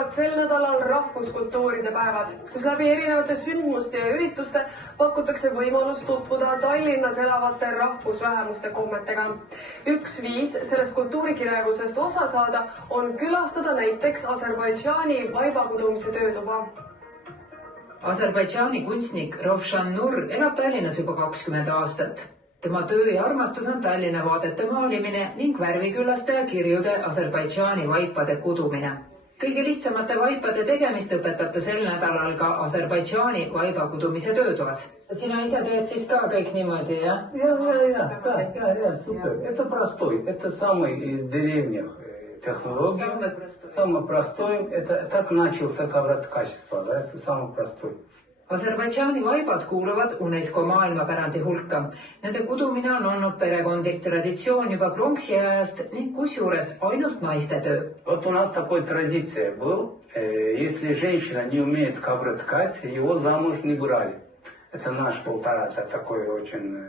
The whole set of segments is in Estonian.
algavad sel nädalal rahvuskultuuride päevad, kus läbi erinevate sündmuste ja ürituste pakutakse võimalust tutvuda Tallinnas elavate rahvusvähemuste kommetega. Üks viis sellest kultuurikirjavusest osa saada on külastada näiteks Aserbaidžaani vaibakudumise töötuba. Aserbaidžaani kunstnik Rovshan Nur elab Tallinnas juba 20 aastat. Tema töö ja armastus on Tallinna vaadete maalimine ning värviküllaste ja kirjude Aserbaidžaani vaipade kudumine. Kõige lihtsamate vaipade tegemist õpetate sel nädalal ka Aserbaidžaani vaibakudumise töötoas. Sina ise teed siis ka kõik niimoodi, jah? Ja, super. Это простой, это самый из деревнях технологий. Самый простой. Это так начался ковроткачество, да, это самый простой. Aserbaidžaani vaibad kuuluvad UNESCO maailmapärandi hulka. Nende kudumine on olnud perekondlik traditsioon juba pronksiajast ning kusjuures ainult naiste töö. Вот у нас такой традиция был. Если женщина не умеет ковры ткать, его замуж не брали. Это наш полтора такой очень...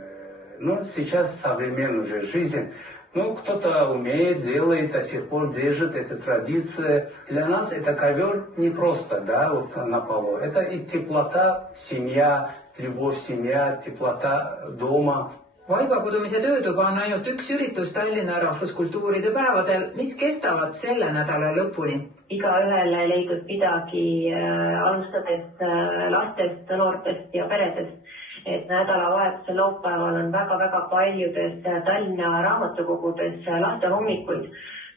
Ну, сейчас современная уже жизнь. Ну, кто-то умеет, делает, до сих пор держит эту традицию. Для нас это ковер не просто, да, вот на полу. Это и теплота, семья, любовь семья, теплота дома. Vaibakudumise töötuba on ainult üks üritus Tallinna rahvuskultuuride päevadel, mis kestavad selle nädala lõpuni. Igaühele leidub midagi alustades lastest, noortest ja peredest. Et nädalavahetusel laupäeval on väga paljudes Tallinna raamatukogudes lastehommikuid,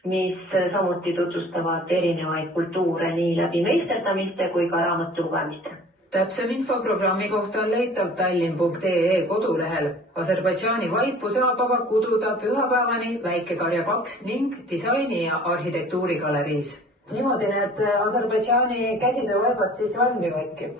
mis samuti tutvustavad erinevaid kultuure nii läbi meisterdamiste kui ka raamatulugemiste. Täpsem info programmi kohta on leitav tallinn.ee kodulehel. Aserbaidžaani vaipu saab aga kududa pühapäevani Väike-Karja 2 ning disaini- ja arhitektuurigaleriis. Niimoodi need Aserbaidžaani käsitöövaibad siis valmivadki.